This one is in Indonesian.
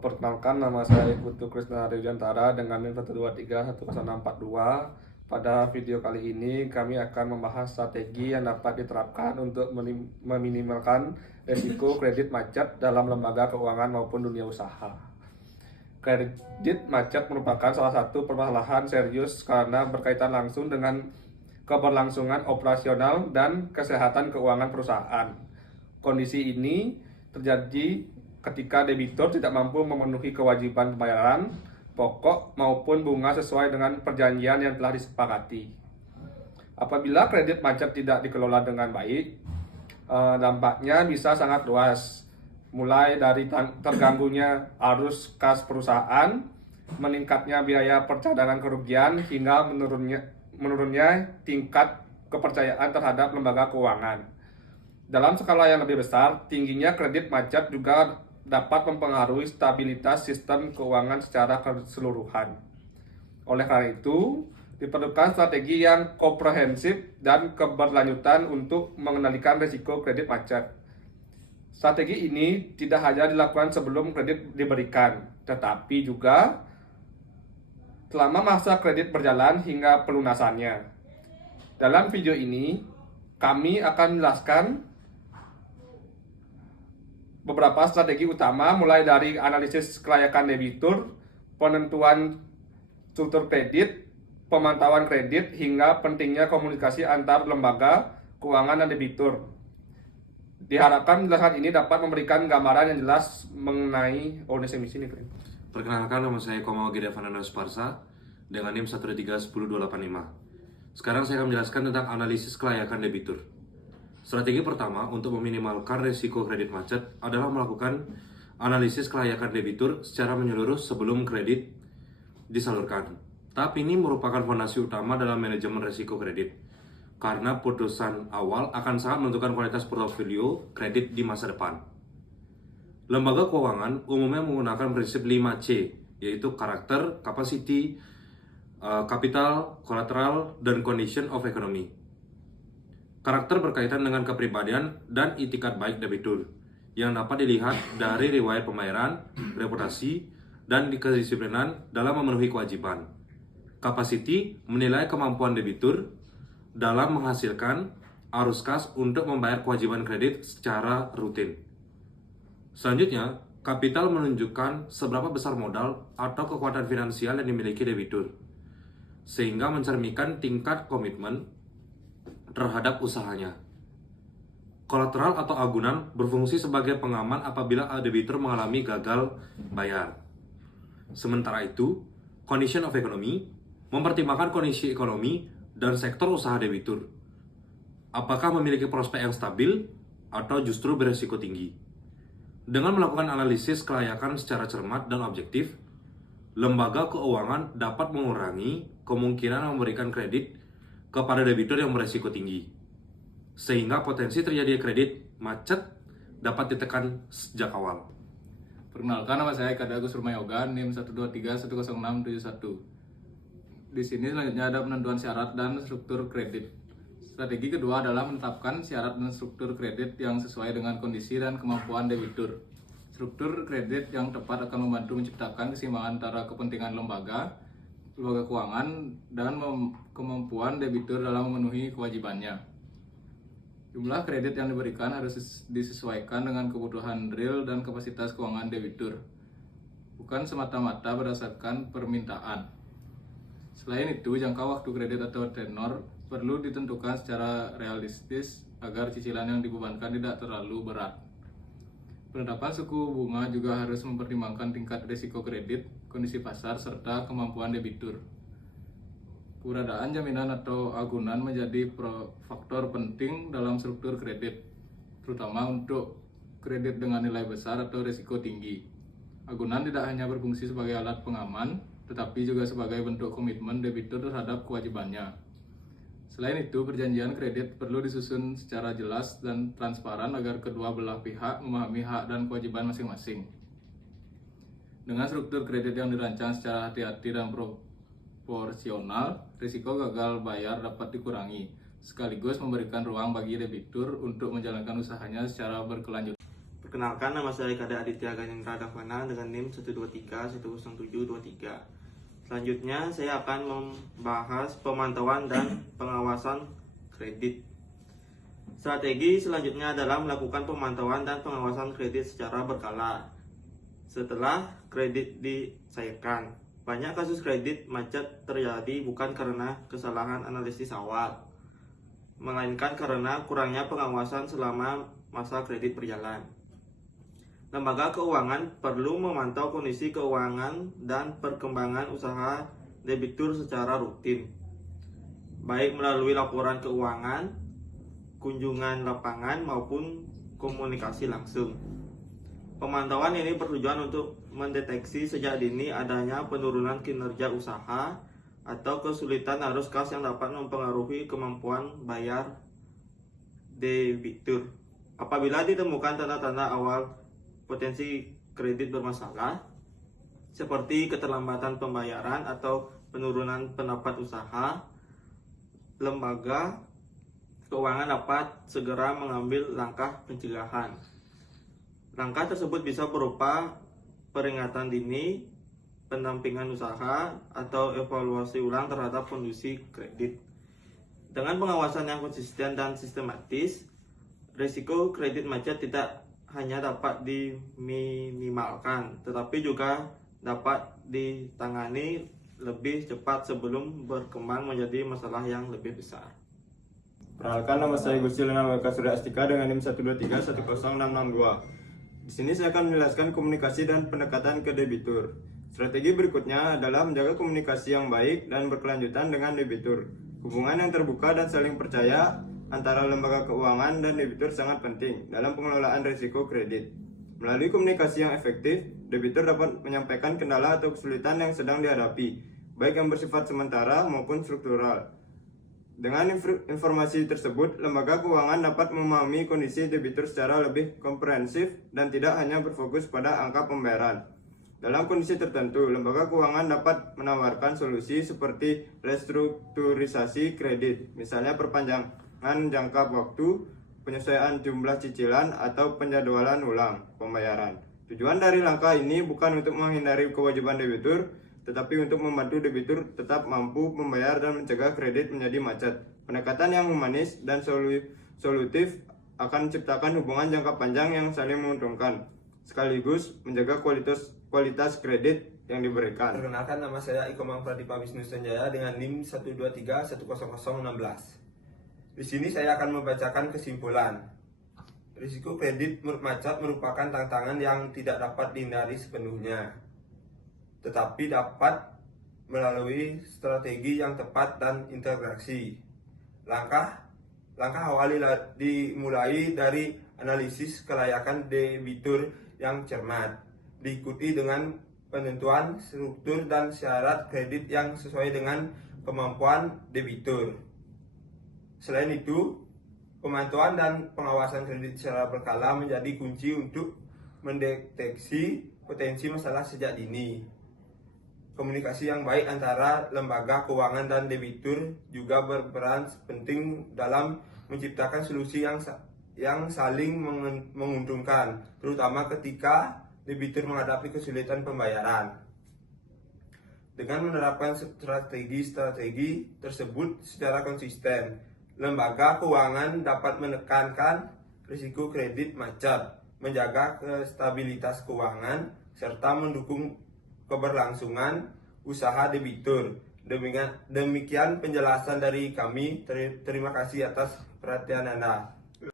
Perkenalkan, nama saya Putu Krisna Rejantara dengan NIM 1231062. Pada video kali ini kami akan membahas strategi yang dapat diterapkan untuk meminimalkan risiko kredit macet dalam lembaga keuangan maupun dunia usaha. Kredit macet merupakan salah satu permasalahan serius karena berkaitan langsung dengan keberlangsungan operasional dan kesehatan keuangan perusahaan. Kondisi ini terjadi ketika debitur tidak mampu memenuhi kewajiban pembayaran pokok maupun bunga sesuai dengan perjanjian yang telah disepakati. Apabila kredit macet tidak dikelola dengan baik, dampaknya bisa sangat luas, mulai dari terganggunya arus kas perusahaan, meningkatnya biaya percadangan kerugian, hingga menurunnya tingkat kepercayaan terhadap lembaga keuangan. Dalam skala yang lebih besar, tingginya kredit macet juga dapat mempengaruhi stabilitas sistem keuangan secara keseluruhan. Oleh karena itu, diperlukan strategi yang komprehensif dan keberlanjutan untuk mengendalikan risiko kredit macet. Strategi ini tidak hanya dilakukan sebelum kredit diberikan, tetapi juga selama masa kredit berjalan hingga pelunasannya. Dalam video ini, kami akan menjelaskan beberapa strategi utama, mulai dari analisis kelayakan debitur, penentuan struktur kredit, pemantauan kredit, hingga pentingnya komunikasi antar lembaga keuangan dan debitur. Diharapkan penjelasan ini dapat memberikan gambaran yang jelas mengenai emisi ini. Perkenalkan, nama saya Komal Gede Fernando Sparsa dengan NIM 1310285. Sekarang saya akan menjelaskan tentang analisis kelayakan debitur. Strategi pertama untuk meminimalkan risiko kredit macet adalah melakukan analisis kelayakan debitur secara menyeluruh sebelum kredit disalurkan. Tahap ini merupakan fondasi utama dalam manajemen risiko kredit, karena putusan awal akan sangat menentukan kualitas portofolio kredit di masa depan. Lembaga keuangan umumnya menggunakan prinsip 5C, yaitu karakter, capacity, capital, collateral, dan condition of economy. Karakter berkaitan dengan kepribadian dan itikat baik debitur, yang dapat dilihat dari riwayat pembayaran, reputasi, dan kedisiplinan dalam memenuhi kewajiban. Capacity menilai kemampuan debitur dalam menghasilkan arus kas untuk membayar kewajiban kredit secara rutin. Selanjutnya, kapital menunjukkan seberapa besar modal atau kekuatan finansial yang dimiliki debitur, sehingga mencerminkan tingkat komitmen terhadap usahanya. Kolateral atau agunan berfungsi sebagai pengaman apabila debitur mengalami gagal bayar. Sementara itu, condition of economy mempertimbangkan kondisi ekonomi dan sektor usaha debitur. Apakah memiliki prospek yang stabil atau justru beresiko tinggi? Dengan melakukan analisis kelayakan secara cermat dan objektif, lembaga keuangan dapat mengurangi kemungkinan memberikan kredit kepada debitur yang beresiko tinggi, sehingga potensi terjadi kredit macet dapat ditekan sejak awal. Perkenalkan, nama saya Kada Agus Rumayoga, NIM 1231061. Di sini selanjutnya ada penentuan syarat dan struktur kredit. Strategi kedua adalah menetapkan syarat dan struktur kredit yang sesuai dengan kondisi dan kemampuan debitur. Struktur kredit yang tepat akan membantu menciptakan keseimbangan antara kepentingan lembaga keuangan dan kemampuan debitur dalam memenuhi kewajibannya. Jumlah kredit yang diberikan harus disesuaikan dengan kebutuhan real dan kapasitas keuangan debitur, bukan semata-mata berdasarkan permintaan. Selain itu, jangka waktu kredit atau tenor perlu ditentukan secara realistis agar cicilan yang dibebankan tidak terlalu berat. Penetapan suku bunga juga harus mempertimbangkan tingkat risiko kredit, kondisi pasar, serta kemampuan debitur. Keberadaan jaminan atau agunan menjadi faktor penting dalam struktur kredit, terutama untuk kredit dengan nilai besar atau risiko tinggi. Agunan tidak hanya berfungsi sebagai alat pengaman, tetapi juga sebagai bentuk komitmen debitur terhadap kewajibannya. Selain itu, perjanjian kredit perlu disusun secara jelas dan transparan agar kedua belah pihak memahami hak dan kewajiban masing-masing. Dengan struktur kredit yang dirancang secara hati-hati dan proporsional, risiko gagal bayar dapat dikurangi, sekaligus memberikan ruang bagi debitur untuk menjalankan usahanya secara berkelanjutan. Perkenalkan, nama saya Kada Aditya Ganendra Davana dengan NIM 123-10723. Selanjutnya, saya akan membahas pemantauan dan pengawasan kredit. Strategi selanjutnya adalah melakukan pemantauan dan pengawasan kredit secara berkala. Setelah kredit dicairkan, banyak kasus kredit macet terjadi bukan karena kesalahan analisis awal, melainkan karena kurangnya pengawasan selama masa kredit berjalan. Lembaga keuangan perlu memantau kondisi keuangan dan perkembangan usaha debitur secara rutin, baik melalui laporan keuangan, kunjungan lapangan, maupun komunikasi langsung. Pemantauan ini bertujuan untuk mendeteksi sejak dini adanya penurunan kinerja usaha atau kesulitan arus kas yang dapat mempengaruhi kemampuan bayar debitur. Apabila ditemukan tanda-tanda awal potensi kredit bermasalah, seperti keterlambatan pembayaran atau penurunan pendapat usaha, lembaga keuangan dapat segera mengambil langkah pencegahan. Langkah tersebut bisa berupa peringatan dini, pendampingan usaha, atau evaluasi ulang terhadap kondisi kredit. Dengan pengawasan yang konsisten dan sistematis, risiko kredit macet tidak hanya dapat diminimalkan, tetapi juga dapat ditangani lebih cepat sebelum berkembang menjadi masalah yang lebih besar. Perkenalkan, nama saya Gusti Lena Weka Surya Astika dengan NIM 123-10662. Di sini saya akan menjelaskan komunikasi dan pendekatan ke debitur. Strategi berikutnya adalah menjaga komunikasi yang baik dan berkelanjutan dengan debitur. Hubungan yang terbuka dan saling percaya antara lembaga keuangan dan debitur sangat penting dalam pengelolaan risiko kredit. Melalui komunikasi yang efektif, debitur dapat menyampaikan kendala atau kesulitan yang sedang dihadapi, baik yang bersifat sementara maupun struktural. Dengan informasi tersebut, lembaga keuangan dapat memahami kondisi debitur secara lebih komprehensif dan tidak hanya berfokus pada angka pembayaran. Dalam kondisi tertentu, lembaga keuangan dapat menawarkan solusi seperti restrukturisasi kredit, misalnya perpanjangan jangka waktu, penyesuaian jumlah cicilan, atau penjadwalan ulang pembayaran. Tujuan dari langkah ini bukan untuk menghindari kewajiban debitur, tetapi untuk membantu debitur tetap mampu membayar dan mencegah kredit menjadi macet. Pendekatan yang humanis dan solutif akan menciptakan hubungan jangka panjang yang saling menguntungkan, sekaligus menjaga kualitas kredit yang diberikan. Perkenalkan, nama saya Ikomang Pradipa Wisnu Sanjaya dengan NIM 123-10006. Di sini saya akan membacakan kesimpulan. Risiko kredit macet merupakan tantangan yang tidak dapat dihindari sepenuhnya, tetapi dapat melalui strategi yang tepat dan integrasi. Langkah awal dimulai dari analisis kelayakan debitur yang cermat, diikuti dengan penentuan struktur dan syarat kredit yang sesuai dengan kemampuan debitur. Selain itu, pemantauan dan pengawasan kredit secara berkala menjadi kunci untuk mendeteksi potensi masalah sejak dini. Komunikasi yang baik antara lembaga keuangan dan debitur juga berperan penting dalam menciptakan solusi yang saling menguntungkan, terutama ketika debitur menghadapi kesulitan pembayaran. Dengan menerapkan strategi tersebut secara konsisten, lembaga keuangan dapat menekankan risiko kredit macet, menjaga stabilitas keuangan, serta mendukung keberlangsungan usaha debitur. Demikian penjelasan dari kami. Terima kasih atas perhatian Anda.